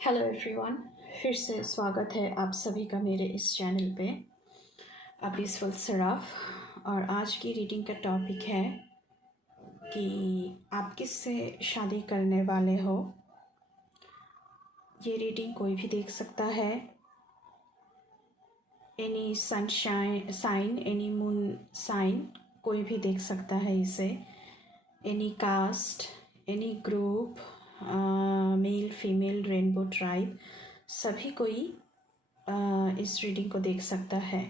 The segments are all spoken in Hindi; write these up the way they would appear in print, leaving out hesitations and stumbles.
हेलो एवरीवन, फिर से स्वागत है आप सभी का मेरे इस चैनल पे पीसफुल सराफ। और आज की रीडिंग का टॉपिक है कि आप किससे शादी करने वाले हो। ये रीडिंग कोई भी देख सकता है। Any sunshine sign, any moon sign, कोई भी देख सकता है इसे। Any caste, any group, male female, rainbow tribe, सभी कोई इस रीडिंग को देख सकता है।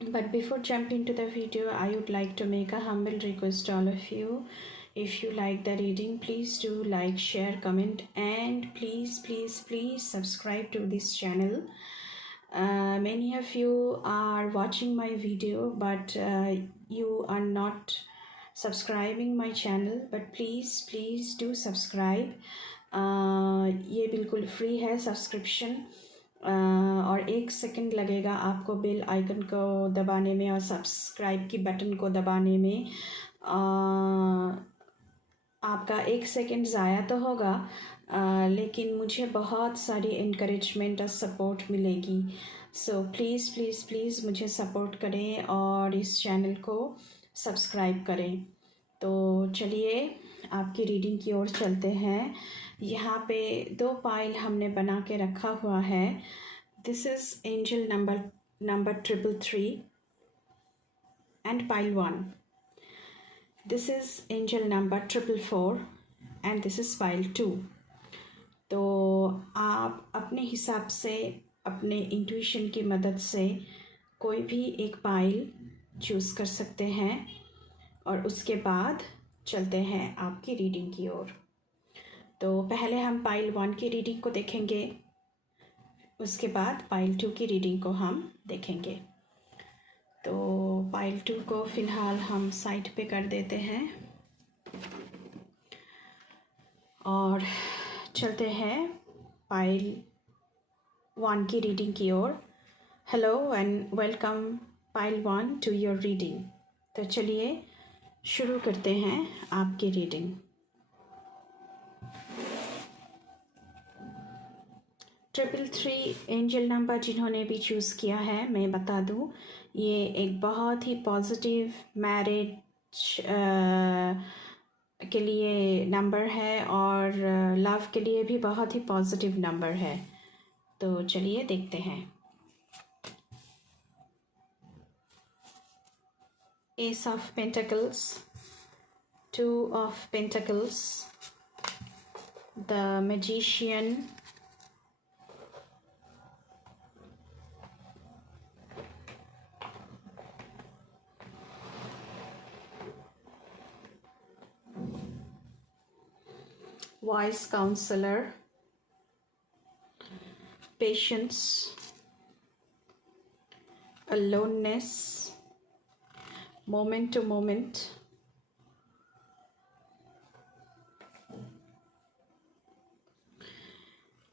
But before jumping to the video, I would like to make a humble request to all of you. If you like the reading, please do like, share, comment, and please subscribe to this channel. Many of you are watching my video, but you are not subscribing my channel. But please do subscribe. ये बिल्कुल फ्री है सब्सक्रिप्शन, और 1 सेकंड लगेगा आपको बेल आइकन को दबाने में और सब्सक्राइब की बटन को दबाने में। आपका 1 सेकंड ज़ाया तो होगा, लेकिन मुझे बहुत सारी इनकरेजमेंट और सपोर्ट मिलेगी। सो प्लीज़ मुझे सपोर्ट करें और इस चैनल को सब्सक्राइब करें। तो चलिए आपकी रीडिंग की ओर चलते हैं। यहाँ पे 2 पाइल हमने बना के रखा हुआ है। This is angel number 333 and pile 1। This is angel number 444 and this is pile 2। तो आप अपने हिसाब से, अपने इंट्यूशन की मदद से कोई भी एक पाइल चूज़ कर सकते हैं और उसके बाद चलते हैं आपकी रीडिंग की ओर। तो पहले हम पाइल 1 की रीडिंग को देखेंगे, उसके बाद पाइल 2 की रीडिंग को हम देखेंगे। तो पाइल 2 को फ़िलहाल हम साइड पे कर देते हैं और चलते हैं पाइल 1 की रीडिंग की ओर। Hello and welcome pile 1 to your reading. तो चलिए शुरू करते हैं आपकी रीडिंग। ट्रिपल 3 एंजल नंबर जिन्होंने भी चूज़ किया है, मैं बता दूं, ये एक बहुत ही पॉजिटिव मैरिज के लिए नंबर है और लव के लिए भी बहुत ही पॉजिटिव नंबर है। तो चलिए देखते हैं। S of pentacles, 2 of pentacles, the magician, wise counselor, patience, aloneness, moment to moment,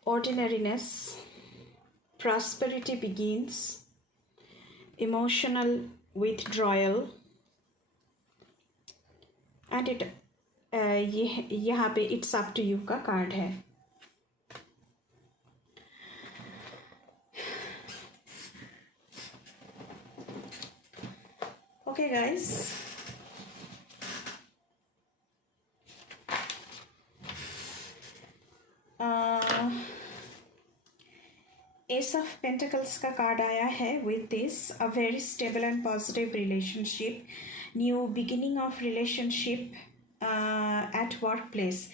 ordinariness, prosperity begins, emotional withdrawal, and ये यहाँ पे इट्स अप टू यू का कार्ड है। Okay guys, S of pentacles का कार्ड आया है। With this a very stable and positive relationship, new beginning of relationship at work place.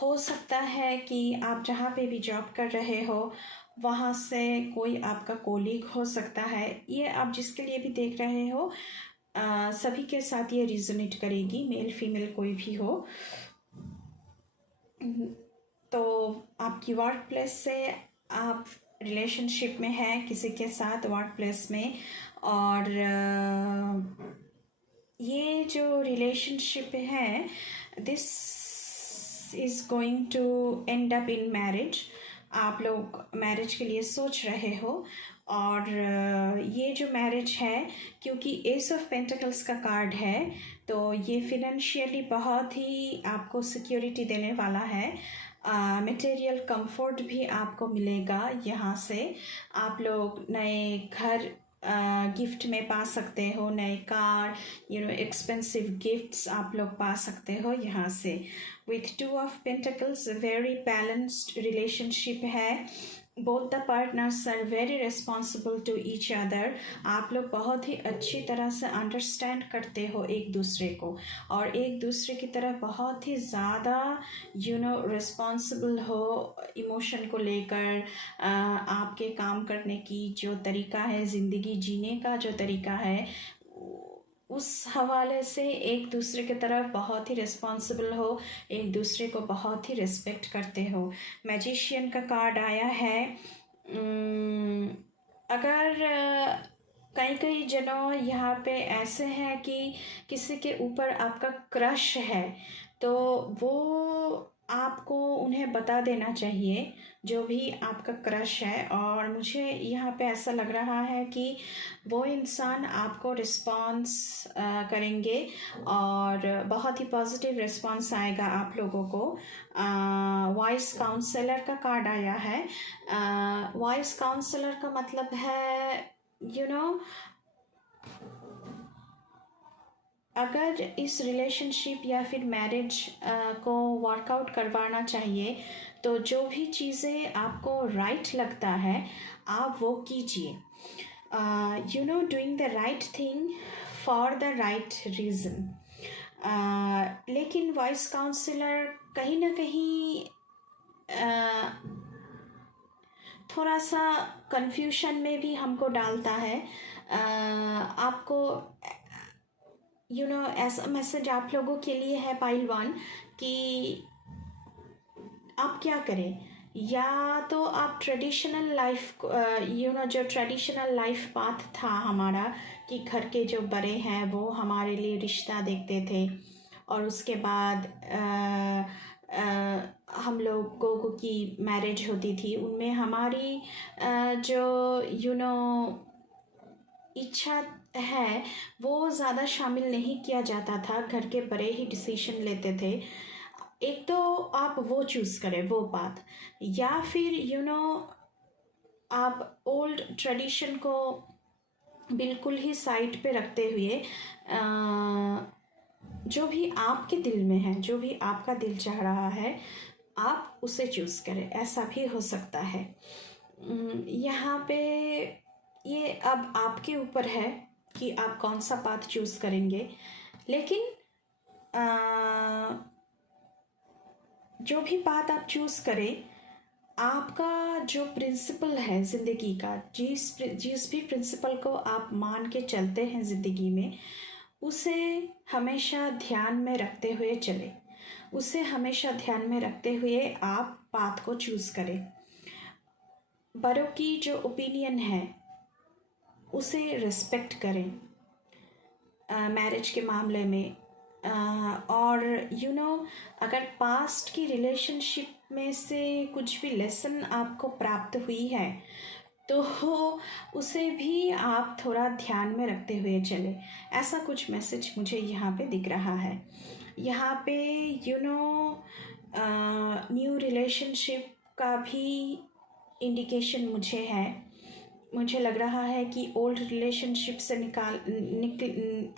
हो सकता है कि आप जहाँ पे भी जॉब कर रहे हो वहाँ से कोई आपका कोलीग हो सकता है। ये आप जिसके लिए भी देख रहे हो सभी के साथ ये रिजोनेट करेगी, मेल फीमेल कोई भी हो। तो आपकी वर्क प्लेस से आप रिलेशनशिप में है किसी के साथ वर्क प्लेस में, और ये जो रिलेशनशिप है this is going to end up in marriage. आप लोग मैरिज के लिए सोच रहे हो, और ये जो मैरिज है, क्योंकि एस ऑफ पेंटिकल्स का कार्ड है, तो ये फिनेंशियली बहुत ही आपको सिक्योरिटी देने वाला है। मटेरियल कंफर्ट भी आपको मिलेगा यहाँ से। आप लोग नए घर गिफ्ट में पा सकते हो, नए कार, एक्सपेंसिव गिफ्ट्स आप लोग पा सकते हो यहाँ से। With 2 of pentacles, very balanced relationship है। Both the partners are very responsible to each other. आप लोग बहुत ही अच्छी तरह से अंडरस्टैंड करते हो एक दूसरे को, और एक दूसरे की तरह बहुत ही ज़्यादा रिस्पॉन्सिबल हो इमोशन को लेकर। आपके काम करने की जो तरीका है, ज़िंदगी जीने का जो तरीका है, उस हवाले से एक दूसरे की तरफ बहुत ही रिस्पॉन्सिबल हो, एक दूसरे को बहुत ही रिस्पेक्ट करते हो। मैजिशियन का कार्ड आया है। अगर कई कई जनों यहाँ पे ऐसे हैं कि किसी के ऊपर आपका क्रश है, तो वो आपको उन्हें बता देना चाहिए, जो भी आपका क्रश है। और मुझे यहाँ पे ऐसा लग रहा है कि वो इंसान आपको रिस्पॉन्स करेंगे और बहुत ही पॉजिटिव रिस्पॉन्स आएगा आप लोगों को। वॉइस काउंसलर का कार्ड आया है। वॉइस काउंसलर का मतलब है अगर इस रिलेशनशिप या फिर मैरिज को वर्कआउट करवाना चाहिए, तो जो भी चीज़ें आपको राइट लगता है आप वो कीजिए। Doing the right thing for the right reason. लेकिन वॉइस काउंसलर कहीं ना कहीं थोड़ा सा कंफ्यूशन में भी हमको डालता है। आपको ऐसा मैसेज आप लोगों के लिए है पाइल 1 कि आप क्या करें। या तो आप ट्रेडिशनल लाइफ जो ट्रेडिशनल लाइफ पाथ था हमारा, कि घर के जो बड़े हैं वो हमारे लिए रिश्ता देखते थे, और उसके बाद हम लोगों की मैरिज होती थी, उनमें हमारी जो इच्छा है वो ज़्यादा शामिल नहीं किया जाता था, घर के बड़े ही डिसीजन लेते थे। एक तो आप वो चूज़ करें वो बात, या फिर आप ओल्ड ट्रेडिशन को बिल्कुल ही साइड पे रखते हुए जो भी आपके दिल में है, जो भी आपका दिल चाह रहा है, आप उसे चूज़ करें। ऐसा भी हो सकता है। यहाँ पे ये अब आपके ऊपर है कि आप कौन सा पाथ चूज़ करेंगे। लेकिन जो भी पाथ आप चूज़ करें, आपका जो प्रिंसिपल है ज़िंदगी का, जिस भी प्रिंसिपल को आप मान के चलते हैं ज़िंदगी में, उसे हमेशा ध्यान में रखते हुए चले। उसे हमेशा ध्यान में रखते हुए आप पाथ को चूज़ करें। बड़ों की जो ओपिनियन है उसे रिस्पेक्ट करें मैरिज के मामले में। और अगर पास्ट की रिलेशनशिप में से कुछ भी लेसन आपको प्राप्त हुई है, तो उसे भी आप थोड़ा ध्यान में रखते हुए चले। ऐसा कुछ मैसेज मुझे यहाँ पे दिख रहा है। यहाँ पे न्यू रिलेशनशिप का भी इंडिकेशन मुझे है। मुझे लग रहा है कि ओल्ड रिलेशनशिप से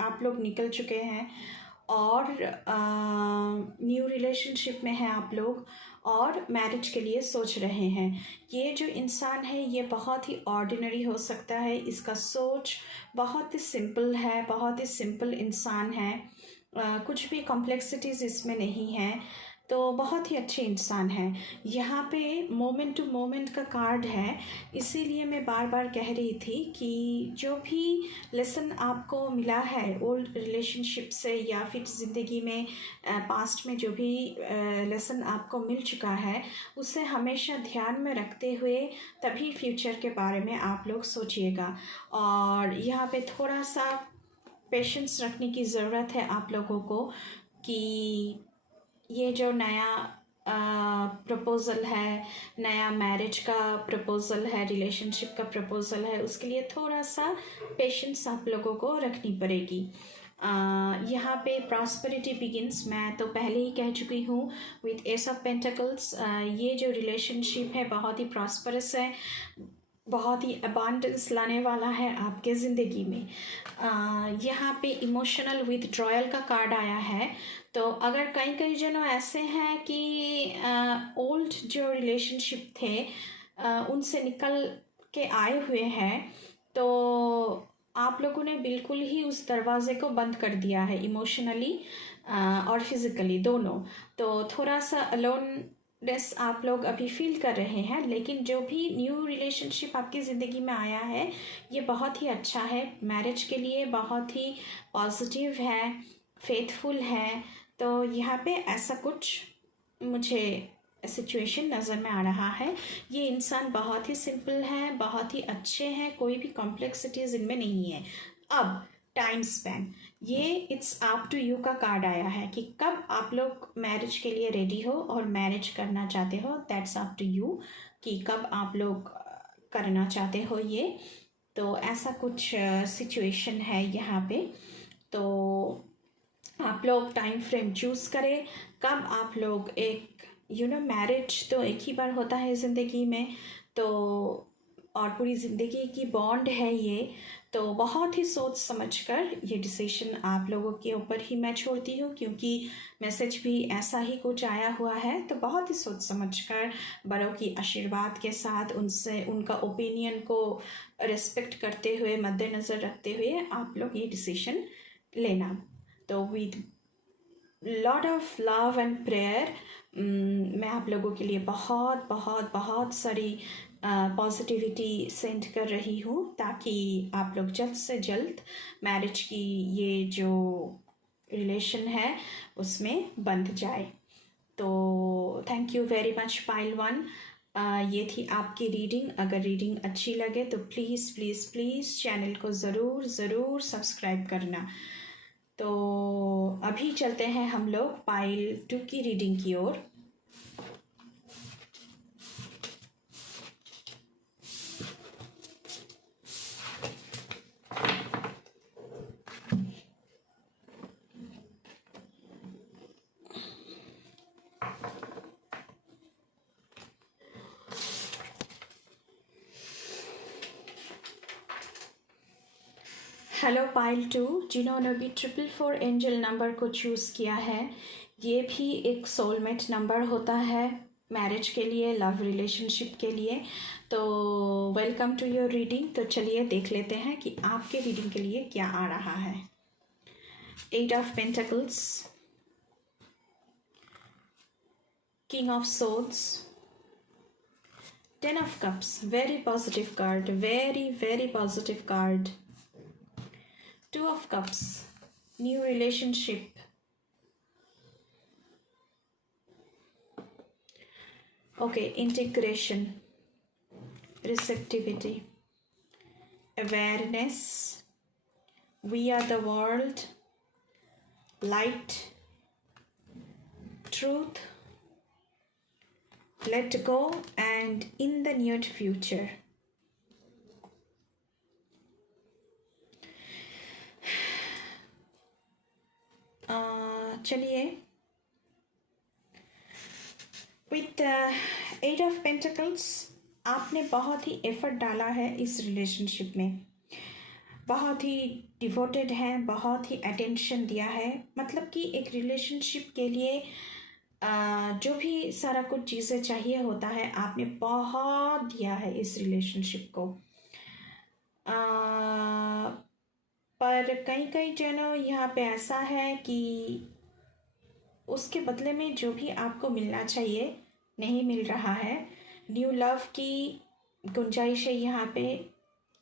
आप लोग निकल चुके हैं और न्यू रिलेशनशिप में हैं आप लोग, और मैरिज के लिए सोच रहे हैं। ये जो इंसान है ये बहुत ही ऑर्डिनरी हो सकता है, इसका सोच बहुत ही सिंपल है, बहुत ही सिंपल इंसान है, कुछ भी कॉम्प्लेक्सिटीज़ इसमें नहीं है, तो बहुत ही अच्छे इंसान हैं। यहाँ पे मोमेंट टू मोमेंट का कार्ड है, इसीलिए मैं बार बार कह रही थी कि जो भी लेसन आपको मिला है ओल्ड रिलेशनशिप से, या फिर ज़िंदगी में पास्ट में जो भी लेसन आपको मिल चुका है, उसे हमेशा ध्यान में रखते हुए तभी फ्यूचर के बारे में आप लोग सोचिएगा। और यहाँ पे थोड़ा सा पेशेंस रखने की ज़रूरत है आप लोगों को, कि ये जो नया प्रपोज़ल है, नया मैरिज का प्रपोज़ल है, रिलेशनशिप का प्रपोज़ल है, उसके लिए थोड़ा सा पेशेंस आप लोगों को रखनी पड़ेगी। यहाँ पे प्रॉस्पेरिटी बिगिंस, मैं तो पहले ही कह चुकी हूँ विथ एस ऑफ पेंटिकल्स। ये जो रिलेशनशिप है बहुत ही प्रॉस्परस है, बहुत ही अबांडेंस लाने वाला है आपके ज़िंदगी में। यहाँ पे इमोशनल विथड्रॉयल का कार्ड आया है। तो अगर कई कई जनों ऐसे हैं कि ओल्ड जो रिलेशनशिप थे उनसे निकल के आए हुए हैं, तो आप लोगों ने बिल्कुल ही उस दरवाज़े को बंद कर दिया है इमोशनली और फिज़िकली दोनों। तो थोड़ा सा अलोननेस आप लोग अभी फील कर रहे हैं, लेकिन जो भी न्यू रिलेशनशिप आपकी ज़िंदगी में आया है ये बहुत ही अच्छा है, मैरिज के लिए बहुत ही पॉजिटिव है, फेथफुल है। तो यहाँ पे ऐसा कुछ मुझे सिचुएशन नज़र में आ रहा है। ये इंसान बहुत ही सिंपल है, बहुत ही अच्छे हैं, कोई भी कॉम्प्लेक्सिटीज़ इनमें नहीं है। अब टाइम स्पैन, ये इट्स अप टू यू का कार्ड आया है कि कब आप लोग मैरिज के लिए रेडी हो और मैरिज करना चाहते हो। दैट्स अप टू यू कि कब आप लोग करना चाहते हो ये। तो ऐसा कुछ सिचुएशन है यहाँ पे। तो आप लोग टाइम फ्रेम चूज़ करें कब आप लोग एक मैरिज तो एक ही बार होता है ज़िंदगी में, तो और पूरी ज़िंदगी की बॉन्ड है ये। तो बहुत ही सोच समझकर ये डिसीजन आप लोगों के ऊपर ही मैं छोड़ती हूँ, क्योंकि मैसेज भी ऐसा ही कुछ आया हुआ है। तो बहुत ही सोच समझकर बड़ों की आशीर्वाद के साथ उनसे उनका ओपिनियन को रिस्पेक्ट करते हुए मद्देनज़र रखते हुए आप लोग ये डिसीजन लेना। तो with lot of love and prayer मैं आप लोगों के लिए बहुत बहुत बहुत सारी पॉजिटिविटी सेंड कर रही हूँ, ताकि आप लोग जल्द से जल्द मैरिज की ये जो रिलेशन है उसमें बंध जाए। तो thank you very much pile one. ये थी आपकी रीडिंग। अगर रीडिंग अच्छी लगे तो प्लीज़ प्लीज़ प्लीज़ चैनल को ज़रूर ज़रूर सब्सक्राइब करना। तो अभी चलते हैं हम लोग पाइल 2 की रीडिंग की ओर। हेलो पाइल 2, जिन्होंने भी 444 एंजल नंबर को चूज़ किया है, ये भी एक सोलमेट नंबर होता है मैरिज के लिए, लव रिलेशनशिप के लिए। तो वेलकम टू योर रीडिंग। तो चलिए देख लेते हैं कि आपके रीडिंग के लिए क्या आ रहा है। 8 of pentacles, king of swords, 10 of cups, very positive card, very very positive card. 2 of cups, new relationship. Okay, integration, receptivity, awareness, we are the world, light, truth, let go, and in the near future. चलिए, विथ 8 ऑफ पेंटिकल्स, आपने बहुत ही एफर्ट डाला है इस रिलेशनशिप में, बहुत ही डिवोटेड हैं, बहुत ही अटेंशन दिया है। मतलब कि एक रिलेशनशिप के लिए जो भी सारा कुछ चीज़ें चाहिए होता है, आपने बहुत दिया है इस रिलेशनशिप को। पर कई कई जनों यहाँ पे ऐसा है कि उसके बदले में जो भी आपको मिलना चाहिए नहीं मिल रहा है। न्यू लव की गुंजाइश है यहाँ पे।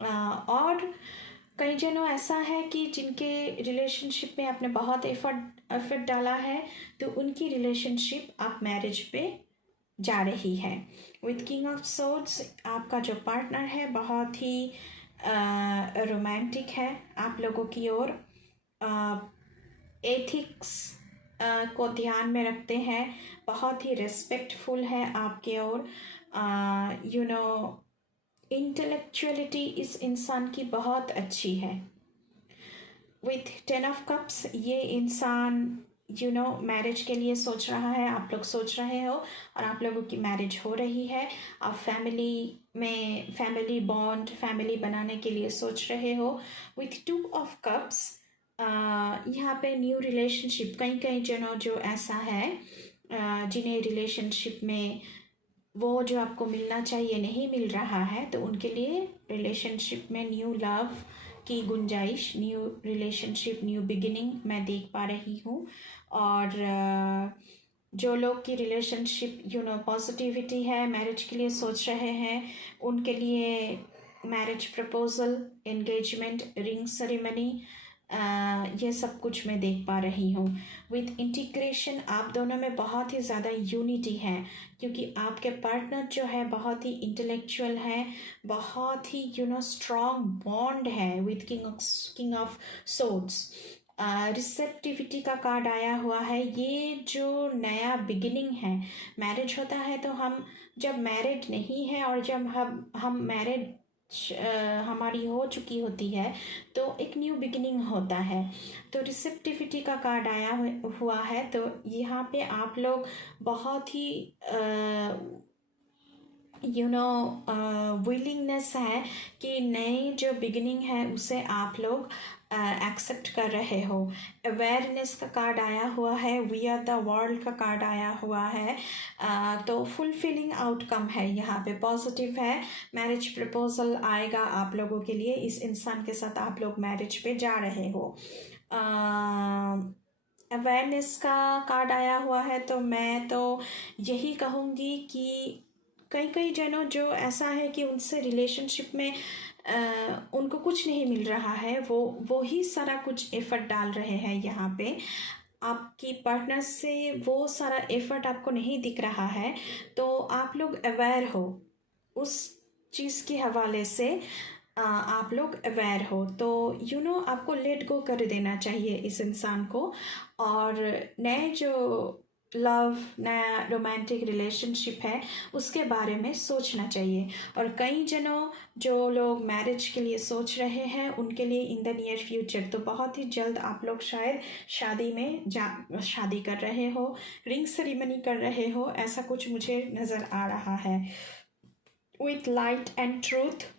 और कई जनों ऐसा है कि जिनके रिलेशनशिप में आपने बहुत एफर्ट डाला है, तो उनकी रिलेशनशिप आप मैरिज पे जा रही है। विथ किंग ऑफ सोर्ड्स, आपका जो पार्टनर है बहुत ही रोमांटिक है आप लोगों की ओर, एथिक्स को ध्यान में रखते हैं, बहुत ही रिस्पेक्टफुल है आपके ओर। इंटेलेक्चुअलिटी इस इंसान की बहुत अच्छी है। विथ 10 of Cups ये इंसान मैरिज के लिए सोच रहा है, आप लोग सोच रहे हो और आप लोगों की मैरिज हो रही है। आप फैमिली बॉन्ड फैमिली बनाने के लिए सोच रहे हो। विथ 2 of Cups यहाँ पे न्यू रिलेशनशिप, कई कई जनों जो ऐसा है जिन्हें रिलेशनशिप में वो जो आपको मिलना चाहिए नहीं मिल रहा है, तो उनके लिए रिलेशनशिप में न्यू लव की गुंजाइश, न्यू रिलेशनशिप, न्यू बिगिनिंग मैं देख पा रही हूँ। और जो लोग की रिलेशनशिप पॉजिटिविटी है, मैरिज के लिए सोच रहे हैं, उनके लिए marriage proposal, engagement, ring ceremony, ये सब कुछ मैं देख पा रही हूँ। विथ इंटीग्रेशन आप दोनों में बहुत ही ज़्यादा यूनिटी है, क्योंकि आपके पार्टनर जो है बहुत ही इंटेलेक्चुअल है, बहुत ही स्ट्रॉन्ग बॉन्ड है with king of swords. Receptivity का कार्ड आया हुआ है। ये जो नया बिगिनिंग है, मैरिज होता है तो हम जब मैरिड नहीं है और जब हम मैरिड हमारी हो चुकी होती है तो एक न्यू बिगिनिंग होता है। तो रिसेप्टिविटी का कार्ड आया हुआ है, तो यहाँ पे आप लोग बहुत ही विलिंगनेस है कि नई जो बिगिनिंग है उसे आप लोग एक्सेप्ट कर रहे हो। अवेयरनेस का कार्ड आया हुआ है, वी आर द वर्ल्ड का कार्ड आया हुआ है। तो फुलफिलिंग आउटकम है, यहाँ पे पॉजिटिव है। मैरिज प्रपोजल आएगा आप लोगों के लिए, इस इंसान के साथ आप लोग मैरिज पे जा रहे हो। अवेयरनेस का कार्ड आया हुआ है, तो मैं तो यही कहूँगी कि कई जनों जो ऐसा है कि उनसे रिलेशनशिप में उनको कुछ नहीं मिल रहा है, वो ही सारा कुछ एफर्ट डाल रहे हैं यहाँ पे। आपकी पार्टनर से वो सारा एफर्ट आपको नहीं दिख रहा है, तो आप लोग अवेयर हो उस चीज़ के हवाले से, आप लोग अवेयर हो, तो आपको लेट गो कर देना चाहिए इस इंसान को, और नए जो लव, नया रोमांटिक रिलेशनशिप है उसके बारे में सोचना चाहिए। और कई जनों जो लोग मैरिज के लिए सोच रहे हैं उनके लिए इन द नियर फ्यूचर, तो बहुत ही जल्द आप लोग शायद शादी कर रहे हो, रिंग सेरेमनी कर रहे हो, ऐसा कुछ मुझे नज़र आ रहा है। विथ लाइट एंड ट्रूथ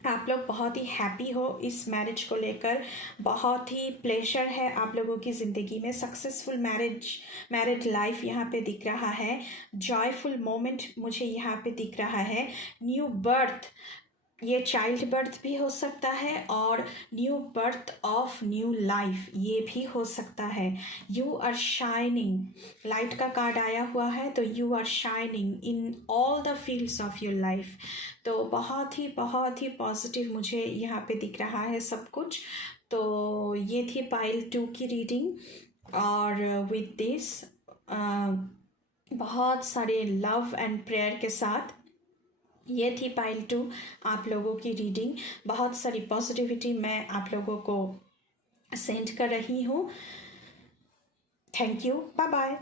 आप लोग बहुत ही हैप्पी हो इस मैरिज को लेकर, बहुत ही प्लेजर है आप लोगों की ज़िंदगी में। सक्सेसफुल मैरिड लाइफ यहाँ पे दिख रहा है, जॉयफुल मोमेंट मुझे यहाँ पे दिख रहा है। न्यू बर्थ, ये चाइल्ड बर्थ भी हो सकता है और new birth of new life ये भी हो सकता है। यू आर शाइनिंग, लाइट का कार्ड आया हुआ है, तो you are shining in all the fields of your life. तो बहुत ही पॉजिटिव मुझे यहाँ पे दिख रहा है सब कुछ। तो ये थी पाइल 2 की रीडिंग, और विद दिस बहुत सारे लव एंड प्रेयर के साथ ये थी पाइल 2 आप लोगों की रीडिंग। बहुत सारी पॉजिटिविटी मैं आप लोगों को सेंड कर रही हूँ। Thank you, bye bye.